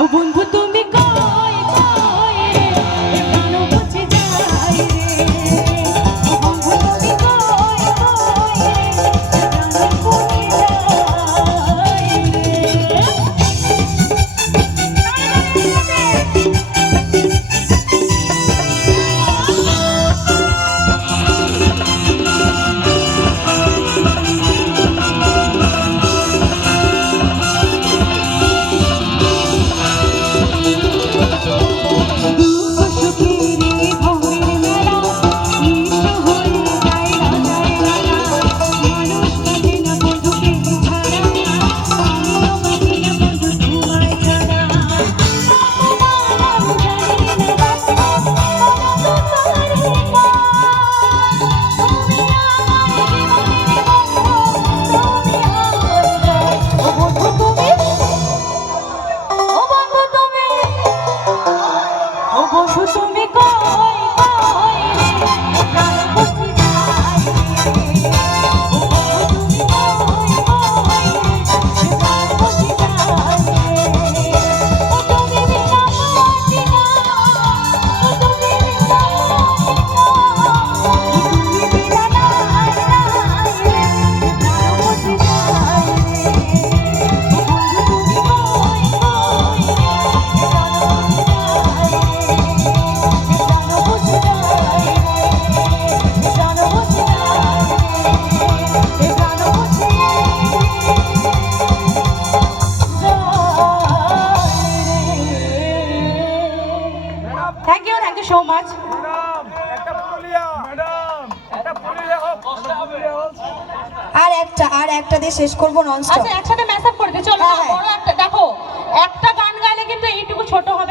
ও বন্ধু তুমি কই কই রে প্রাণ বুঝে যায় রে ও বন্ধু তুমি কই কই রে প্রাণ বুঝে যায় তুমি কই কই রে প্রাণ বুঝে যায় ও বন্ধু তুমি কই কই রে প্রাণ বুঝে যায় ও তুমি বিনা বুঝি না ও তুমি বিনা বুঝি না তুমি বিনা নাই নাই রে প্রাণ বুঝে যায় ও বন্ধু তুমি কই কই রে প্রাণ বুঝে Thank you so much. আর একটা দিয়ে শেষ করবো ননস্টপ। আচ্ছা একসাথে মেসআপ করে দিই চলো বড় একটা দেখো একটা গান গাইলে কিন্তু এইটুকু ছোট হবে